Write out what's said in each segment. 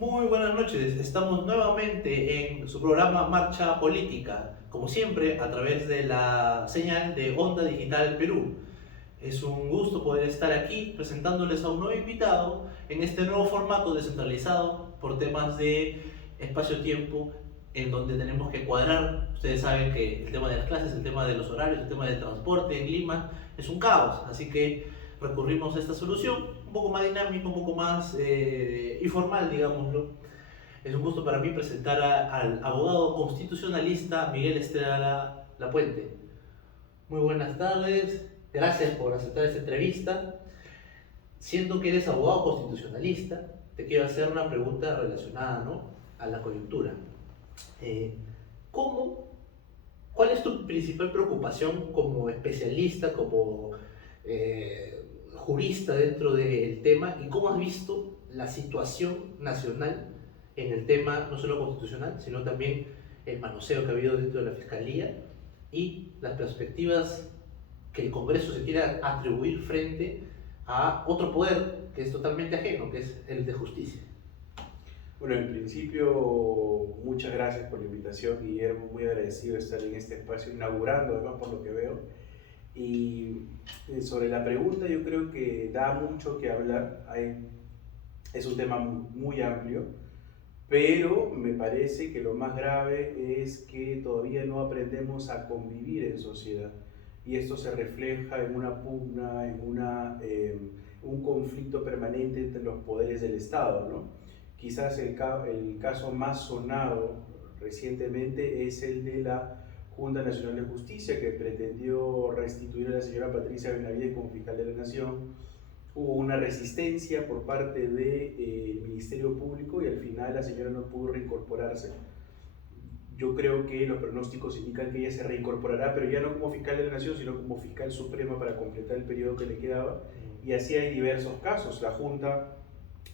Muy buenas noches, estamos nuevamente en su programa Marcha Política, como siempre a través de la señal de Onda Digital Perú. Es un gusto poder estar aquí presentándoles a un nuevo invitado en este nuevo formato descentralizado por temas de espacio-tiempo en donde tenemos que cuadrar. Ustedes saben que el tema de las clases, el tema de los horarios, el tema del transporte en Lima es un caos, así que recurrimos a esta solución un poco más dinámica, un poco más informal, digámoslo. Es un gusto para mí presentar al abogado constitucionalista Miguel Estrada Lapuente. Muy buenas tardes, gracias por aceptar esta entrevista. Siendo que eres abogado constitucionalista, te quiero hacer una pregunta relacionada, ¿no?, a la coyuntura. Eh, ¿cómo, ¿Cuál es tu principal preocupación como especialista, como jurista dentro del tema, y cómo has visto la situación nacional en el tema no solo constitucional, sino también el manoseo que ha habido dentro de la Fiscalía y las perspectivas que el Congreso se quiera atribuir frente a otro poder que es totalmente ajeno, que es el de justicia? Bueno, en principio, muchas gracias por la invitación, Guillermo. Muy agradecido de estar en este espacio, inaugurando, además, por lo que veo. Y sobre la pregunta, yo creo que da mucho que hablar. Es un tema muy amplio, pero me parece que lo más grave es que todavía no aprendemos a convivir en sociedad. Y esto se refleja en una pugna, un conflicto permanente entre los poderes del Estado, ¿no? Quizás el caso más sonado recientemente es el de la Junta Nacional de Justicia, que pretendió restituir a la señora Patricia Benavides como fiscal de la Nación. Hubo una resistencia por parte del Ministerio Público y al final la señora no pudo reincorporarse. Yo creo que los pronósticos indican que ella se reincorporará, pero ya no como fiscal de la Nación, sino como fiscal suprema para completar el periodo que le quedaba. Y así hay diversos casos.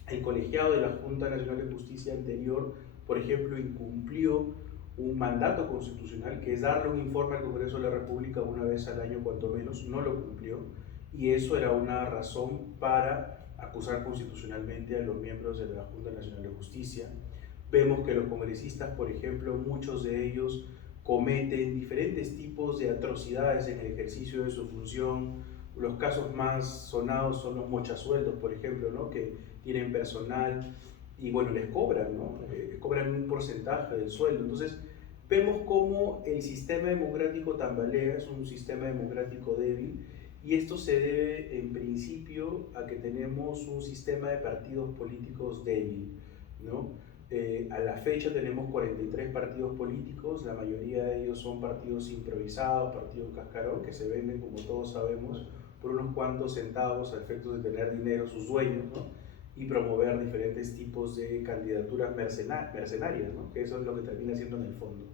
El colegiado de la Junta Nacional de Justicia anterior, por ejemplo, incumplió un mandato constitucional, que es darle un informe al Congreso de la República una vez al año, cuanto menos. No lo cumplió, y eso era una razón para acusar constitucionalmente a los miembros de la Junta Nacional de Justicia. Vemos que los congresistas, por ejemplo, muchos de ellos cometen diferentes tipos de atrocidades en el ejercicio de su función. Los casos más sonados son los mochasueldos, por ejemplo, ¿no?, que tienen personal y bueno, les cobran, ¿no? Cobran un porcentaje del sueldo. Entonces, vemos cómo el sistema democrático tambalea, es un sistema democrático débil, y esto se debe en principio a que tenemos un sistema de partidos políticos débil, ¿no? A la fecha tenemos 43 partidos políticos, la mayoría de ellos son partidos improvisados, partidos cascarón, que se venden, como todos sabemos, por unos cuantos centavos a efectos de tener dinero sus dueños, ¿no?, y promover diferentes tipos de candidaturas mercenarias, ¿no?, que eso es lo que termina siendo en el fondo.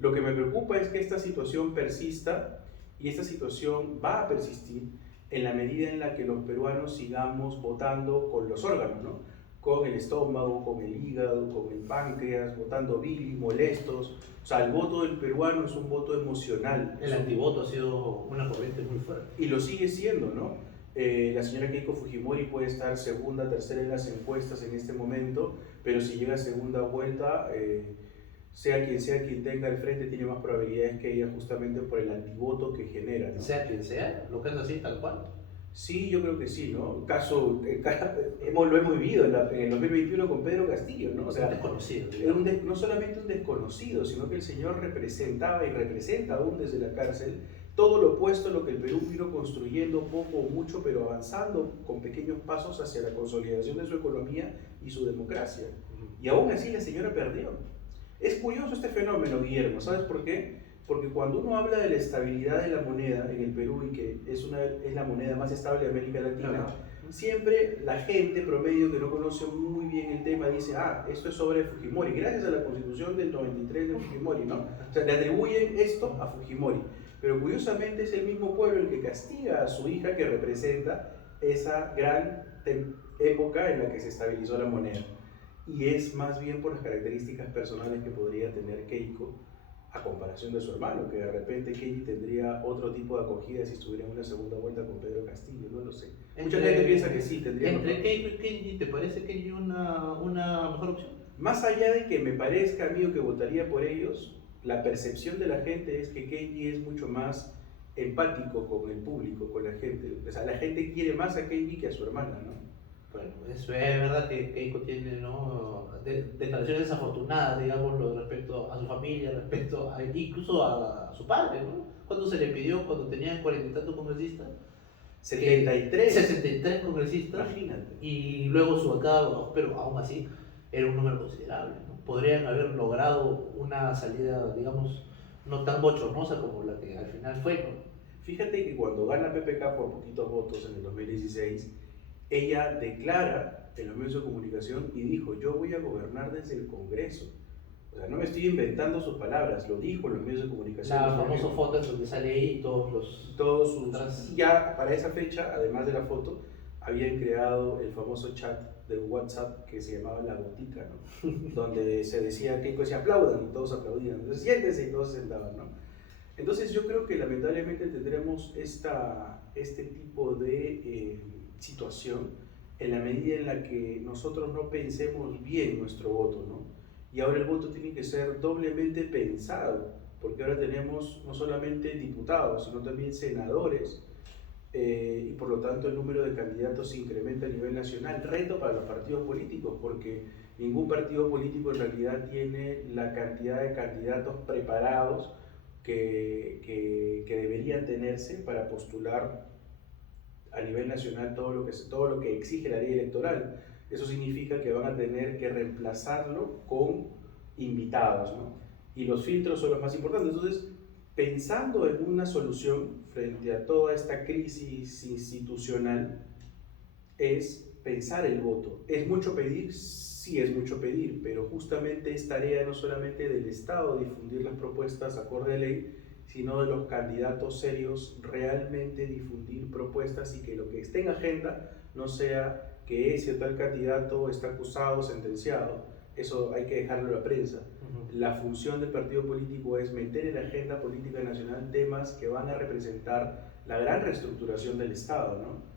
Lo que me preocupa es que esta situación persista, y esta situación va a persistir en la medida en la que los peruanos sigamos votando con los órganos, ¿no?, con el estómago, con el hígado, con el páncreas, votando bilis, molestos. O sea, el voto del peruano es un voto emocional. El antivoto ha sido una corriente muy fuerte. Y lo sigue siendo, ¿no? La señora Keiko Fujimori puede estar segunda, tercera en las encuestas en este momento, pero si llega a segunda vuelta, sea quien tenga al frente, tiene más probabilidades que ella, justamente por el antivoto que genera, ¿no? Sea quien sea, lo que es así, tal cual. Sí, yo creo que sí, ¿no? Lo hemos vivido en el 2021 con Pedro Castillo, ¿no? O sea, Un desconocido. no solamente un desconocido, sino que el señor representaba y representa aún desde la cárcel todo lo opuesto a lo que el Perú vino construyendo poco o mucho, pero avanzando con pequeños pasos hacia la consolidación de su economía y su democracia. Y aún así la señora perdió. Es curioso este fenómeno, Guillermo, ¿sabes por qué? Porque cuando uno habla de la estabilidad de la moneda en el Perú, y que es la moneda más estable de América Latina, siempre la gente promedio que no conoce muy bien el tema dice, esto es sobre Fujimori, gracias a la Constitución del 93 de Fujimori, ¿no? O sea, le atribuyen esto a Fujimori. Pero curiosamente es el mismo pueblo el que castiga a su hija, que representa esa gran época en la que se estabilizó la moneda. Y es más bien por las características personales que podría tener Keiko, a comparación de su hermano, que de repente Kenji tendría otro tipo de acogida si estuviera en una segunda vuelta con Pedro Castillo, no lo sé. Mucha gente piensa que sí, tendría entre mejor. Keiko y Kenji, ¿te parece Kenji una mejor opción? Más allá de que me parezca a mí que votaría por ellos, la percepción de la gente es que Kenji es mucho más empático con el público, con la gente. O sea, la gente quiere más a Kenji que a su hermana, ¿no? Bueno, eso es verdad que Keiko tiene, ¿no?, declaraciones desafortunadas, digamos, respecto a su familia, respecto a, incluso a su padre, ¿no? Cuando se le pidió, cuando tenían 40 y tantos congresistas, 73. 63 congresistas, Imagínate. y luego su bancada, pero aún así era un número considerable, ¿no? Podrían haber logrado una salida, digamos, no tan bochornosa como la que al final fue, ¿no? Fíjate que cuando gana PPK por poquitos votos en el 2016, ella declara en los medios de comunicación y dijo, yo voy a gobernar desde el Congreso. O sea, no me estoy inventando sus palabras, lo dijo en los medios de comunicación. La famosa foto en donde sale ahí todos sus... Ya para esa fecha, además de la foto, habían creado el famoso chat de WhatsApp que se llamaba La Botica, ¿no? Donde se decía que se aplaudan y todos aplaudían. Entonces siéntense y todos se sentaban, ¿no? Entonces yo creo que lamentablemente tendremos este tipo de situación en la medida en la que nosotros no pensemos bien nuestro voto, ¿no? Y ahora el voto tiene que ser doblemente pensado, porque ahora tenemos no solamente diputados, sino también senadores, y por lo tanto el número de candidatos se incrementa a nivel nacional. Reto para los partidos políticos, porque ningún partido político en realidad tiene la cantidad de candidatos preparados que deberían tenerse para postular a nivel nacional todo lo que exige la ley electoral. Eso significa que van a tener que reemplazarlo con invitados, ¿no? Y los filtros son los más importantes. Entonces, pensando en una solución frente a toda esta crisis institucional, es pensar el voto. ¿Es mucho pedir? Sí, es mucho pedir, pero justamente es tarea no solamente del Estado difundir las propuestas acorde a ley, sino de los candidatos serios realmente difundir propuestas y que lo que esté en agenda no sea que ese o tal candidato está acusado, sentenciado. Eso hay que dejarlo a la prensa. La función del partido político es meter en la agenda política nacional temas que van a representar la gran reestructuración del Estado, ¿no?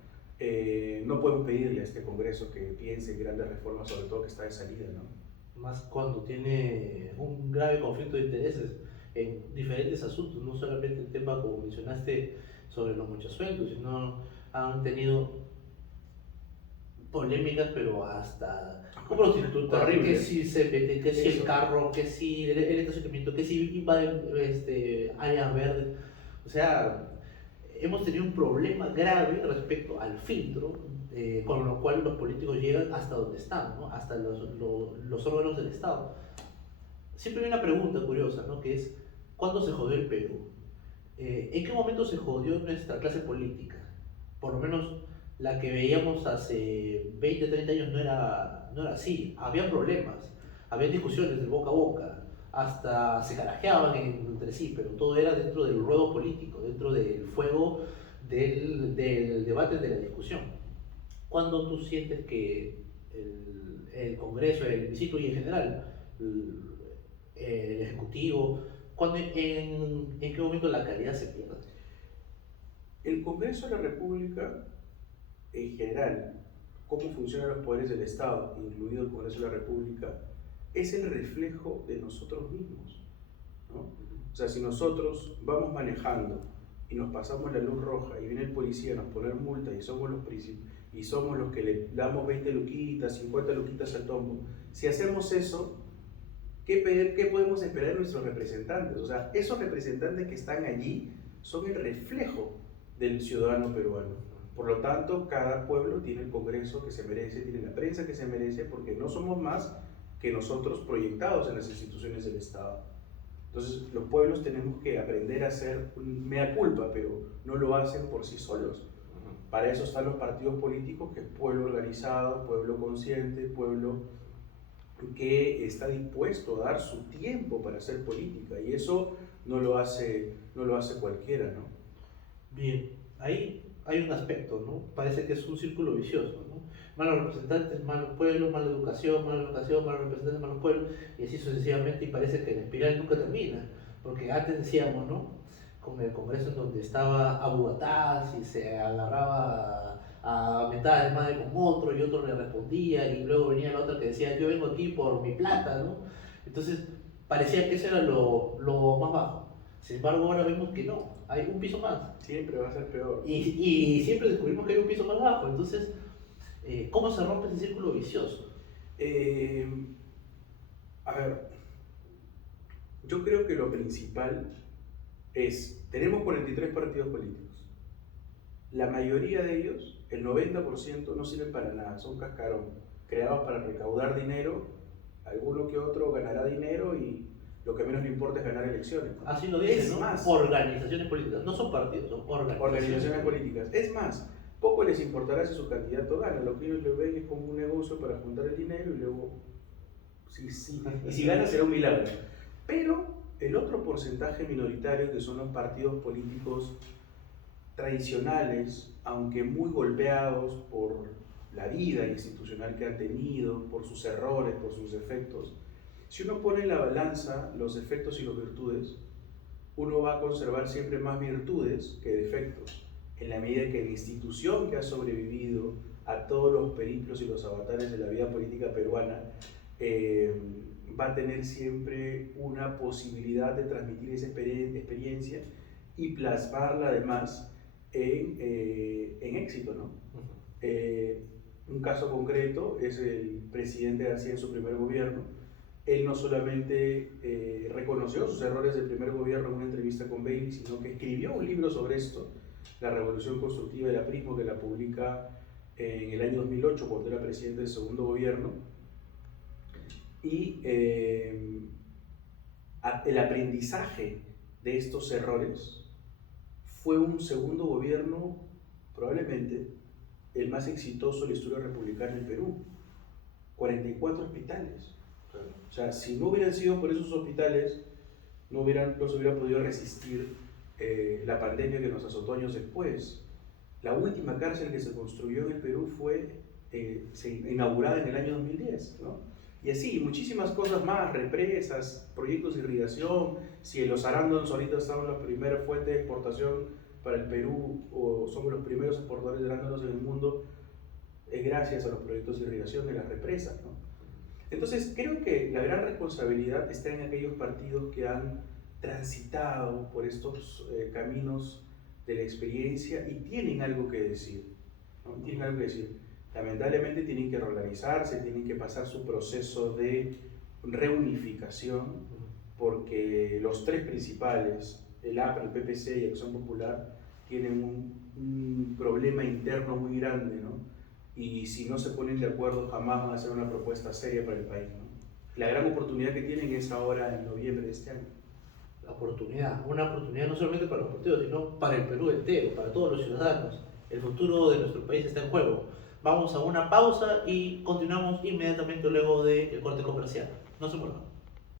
No podemos pedirle a este Congreso que piense en grandes reformas, sobre todo que está de salida, ¿no? Más cuando tiene un grave conflicto de intereses en diferentes asuntos, no solamente el tema, como mencionaste, sobre los mochasueldos, sino han tenido polémicas, pero hasta con prostitutas, Horrible. que si se meten, que si Eso. el carro, que si el estacionamiento, que si invaden áreas verdes. O sea, hemos tenido un problema grave respecto al filtro, con lo cual los políticos llegan hasta donde están, ¿no? Hasta los órganos del Estado. Siempre hay una pregunta curiosa, ¿no?, que es, ¿cuándo se jodió el Perú? ¿En qué momento se jodió nuestra clase política? Por lo menos la que veíamos hace 20, 30 años no era así. Había problemas, había discusiones de boca a boca, hasta se carajeaban entre sí, pero todo era dentro del ruedo político, dentro del fuego del debate, de la discusión. Cuando tú sientes que el Congreso, el hemiciclo y en general el Ejecutivo, en qué momento la calidad se pierde? El Congreso de la República, en general, cómo funcionan los poderes del Estado, incluido el Congreso de la República, es el reflejo de nosotros mismos, ¿no? O sea, si nosotros vamos manejando y nos pasamos la luz roja y viene el policía a nos poner multa y somos los que le damos 20 luquitas, 50 luquitas al tombo, si hacemos eso, ¿qué podemos esperar de nuestros representantes? O sea, esos representantes que están allí son el reflejo del ciudadano peruano. Por lo tanto, cada pueblo tiene el Congreso que se merece, tiene la prensa que se merece, porque no somos más que nosotros proyectados en las instituciones del Estado. Entonces, los pueblos tenemos que aprender a hacer mea culpa, pero no lo hacen por sí solos. Para eso están los partidos políticos, que es pueblo organizado, pueblo consciente, pueblo que está dispuesto a dar su tiempo para hacer política, y eso no lo hace cualquiera, ¿no? Bien, ahí hay un aspecto, ¿no? Parece que es un círculo vicioso, ¿no? Malos representantes, malos pueblos, mala educación, malos representantes, malos pueblos, y así sucesivamente, y parece que la espiral nunca termina, Porque antes decíamos, ¿no? Con el Congreso en donde estaba Abu Ataz y se agarraba a mentadas de madre con otro y otro le respondía y luego venía la otra que decía yo vengo aquí por mi plata, ¿no? Entonces parecía que eso era lo más bajo. Sin embargo ahora vemos que no, hay un piso más. Siempre va a ser peor. Y siempre descubrimos que hay un piso más bajo. Entonces, ¿cómo se rompe ese círculo vicioso? A ver, yo creo que lo principal es, tenemos 43 partidos políticos. La mayoría de ellos, el 90%, no sirven para nada, son cascarón, creados para recaudar dinero, alguno que otro ganará dinero y lo que menos le importa es ganar elecciones. Así lo dicen, Es ¿no? más, Organizaciones políticas, no son partidos, son organizaciones políticas. Es más, poco les importará si su candidato gana, lo que ellos lo ven es como un negocio para juntar el dinero y luego, y si gana será un milagro. Pero el otro porcentaje minoritario, que son los partidos políticos tradicionales, aunque muy golpeados por la vida institucional que han tenido, por sus errores, por sus defectos, si uno pone en la balanza los defectos y las virtudes, uno va a conservar siempre más virtudes que defectos, en la medida que la institución que ha sobrevivido a todos los periplos y los avatares de la vida política peruana va a tener siempre una posibilidad de transmitir esa experiencia y plasmarla además en éxito, ¿no? Un caso concreto es el presidente García en su primer gobierno. Él no solamente reconoció sus errores del primer gobierno en una entrevista con Bailey, sino que escribió un libro sobre esto, La Revolución Constructiva del Aprismo, que la publica en el año 2008, cuando era presidente del segundo gobierno. Y el aprendizaje de estos errores fue un segundo gobierno probablemente el más exitoso de la historia republicana en Perú. 44 hospitales. O sea, si no hubieran sido por esos hospitales, no se hubiera podido resistir la pandemia que nos azotó años después. La última cárcel que se construyó en el Perú fue inaugurada en el año 2010, ¿no? Y así, muchísimas cosas más, represas, proyectos de irrigación. Si los arándanos ahorita son la primera fuente de exportación para el Perú, o somos los primeros exportadores de arándanos en el mundo, es gracias a los proyectos de irrigación y las represas, ¿no? Entonces, creo que la gran responsabilidad está en aquellos partidos que han transitado por estos caminos de la experiencia y tienen algo que decir, ¿no? Tienen algo que decir. Lamentablemente tienen que organizarse, tienen que pasar su proceso de reunificación, porque los tres principales, el APRA, el PPC y Acción Popular, tienen un problema interno muy grande, ¿no? Y si no se ponen de acuerdo jamás van a hacer una propuesta seria para el país, ¿no? La gran oportunidad que tienen es ahora en noviembre de este año. La oportunidad, una oportunidad no solamente para los partidos, sino para el Perú entero, para todos los ciudadanos. El futuro de nuestro país está en juego. Vamos a una pausa y continuamos inmediatamente luego del corte comercial. No se muevan.